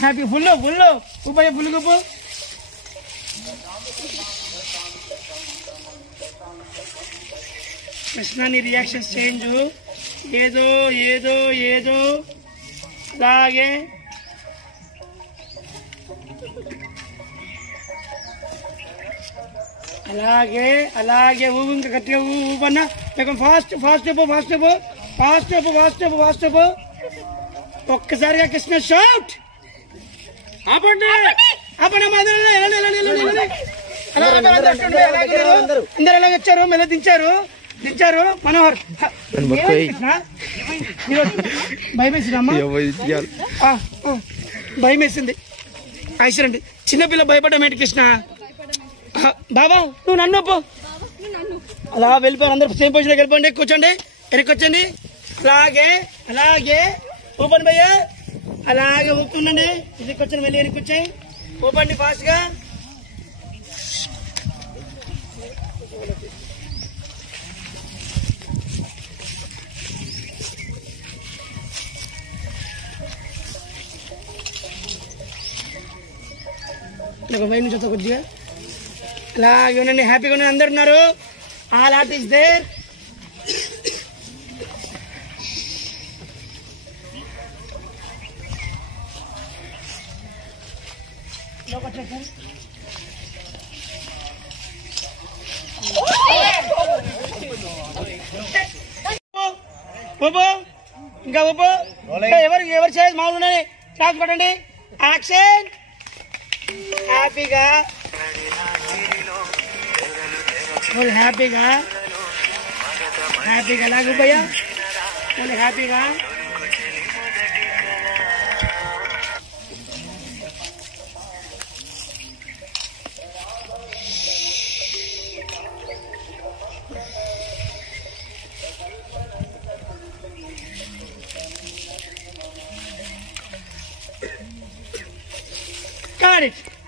Happy full ఊపయ్య full గొప్ప కృష్ణ నీ reactions change ఏదో ఏదో ఏదో అలాగే అలాగే అలాగే ఊపు ఇంకా గట్టిగా ఊపన్నా లేక fast fast fast fast fast fast ఒక్కసారిగా కృష్ణ షాట్ ఆపండి ఆపండి అందరు ఎలా వచ్చారు మెల్ల దించారు మనోహర్ భయం వేసింది ఐశ్వరండి చిన్నపిల్ల భయపడ్డా ఏంటి కృష్ణ బాబా నువ్వు నన్ను అలా వెళ్ళిపోయారు అందరు సేమ్ పొజిషన్ వెళ్ళిపోండి కూర్చోండి వెనక్కి వచ్చండి అలాగే అలాగే ఊపండి భయ్య అలాగే ఊపుతుండండి ఇదికి వచ్చాను వెళ్ళి వెనక్కి వచ్చాయి ఊపండి ఫాస్ట్ గా బయట నుంచి వస్తా కొద్దిగా అలాగే ఉండండి హ్యాపీగా ఉండండి అందరు ఉన్నారు ఆల్ ఆర్ట్ ఈస్ దేర్ ఇంకా ఎవరు చేయాలి మామూలు ఉన్నాయి క్లాస్ పట్టండి యాక్షన్ హ్యాపీగా హ్యాపీగా హ్యాపీగా లాగు భయ్యా హ్యాపీగా got it.